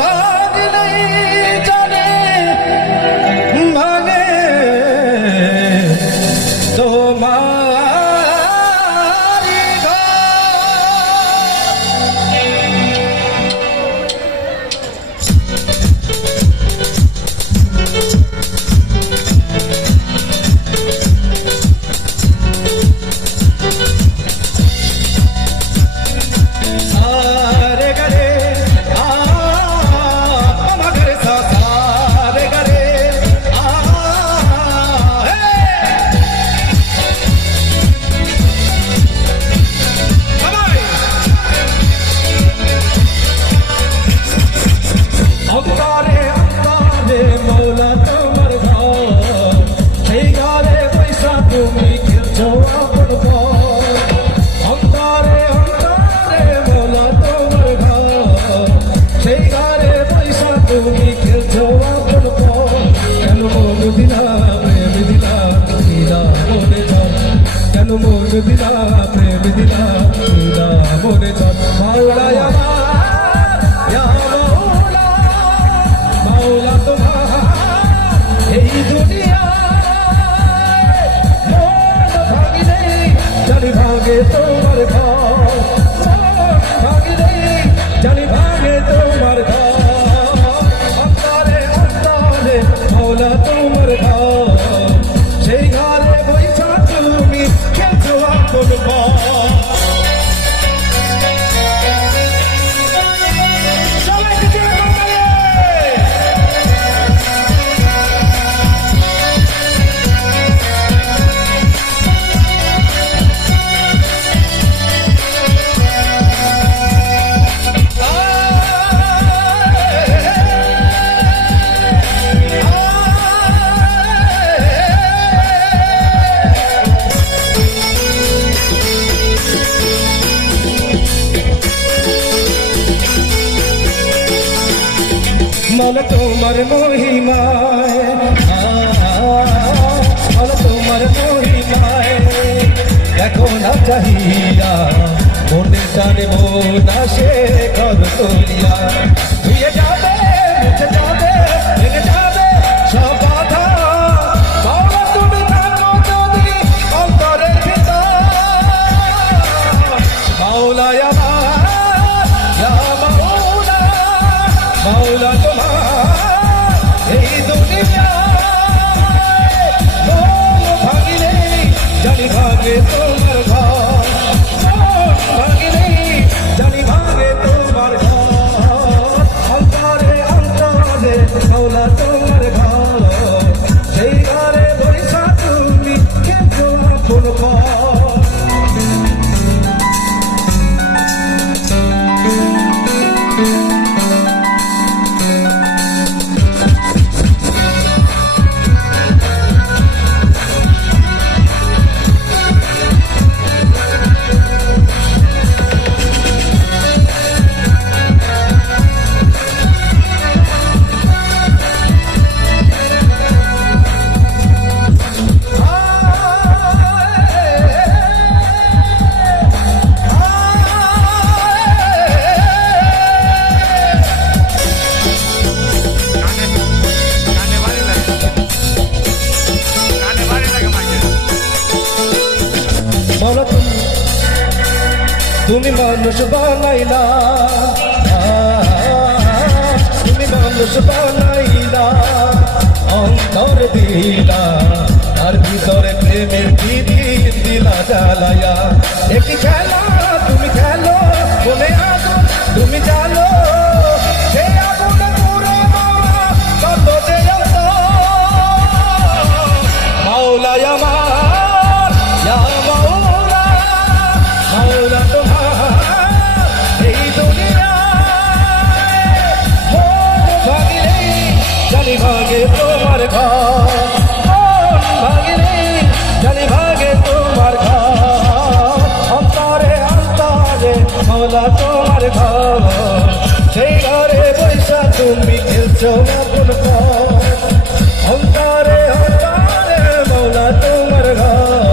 ভাঙলেই জানে ভাঙে তোমারি ঘর। মন দিলা প্রেম দিলা দিলা মনে চল মাওলা আমার ইয়া মাওলা মাওলা তোমার এই দুনিয়ায় মন ভাঙিলে জানি ভাঙে তোমার ঘর, ভাঙিলে জানি ভাঙে তোমার ঘর, অন্তরে অন্তরে মাওলা তোমার ঘর, সেই ঘরে বইছা তুমি খেলছো আপন পথ। মন তোমার মহিমায়, মন তোমার মহিমায়, দেখো না চাহিয়া মনে টানব না সে ঘর তুলিয়া, ধুয়ে যাবে মুছে যাবে ভেঙে যাবে সব বাধা, মাওলা তুমি থাকো যদি অন্তরের ভিতর, মাওলা আমার ইয়া মাওলা মাওলা তোমার এই দুনিয়ায় মন ভাঙিলে জানি ভাঙে তোমার ঘর, ভাঙিলে জানি ভাঙে তোমার ঘর, অন্তরে অন্তরে মাওলা তোমার ঘর, সেই ঘরে বৈশা তুমি খেলছো আপন পথ। তুমি মানুষ বানাইলা, তুমি মানুষ বানাইলা, অন্তর দিলা আর ভিতরে প্রেমের বিধি দিলা জ্বালায়া, একই খেলা তুমি খেলো মনে আগুন তুমি জানো, সে আগুনে পুরো কত যে মাওলা আমার ইয়া মাওলা মাওলা তোমার এই দুনিয়ায় মন ভাঙিলে জানি ভাঙে তোমার ঘর, মন ভাঙিলে জানি ভাঙে তোমার ঘর, অন্তরে অন্তরে মাওলা তোমার ঘর, সেই ঘরে বৈশা তুমি খেলছো আপন পথ, অন্তরে অন্তরে মাওলা তোমার ঘর।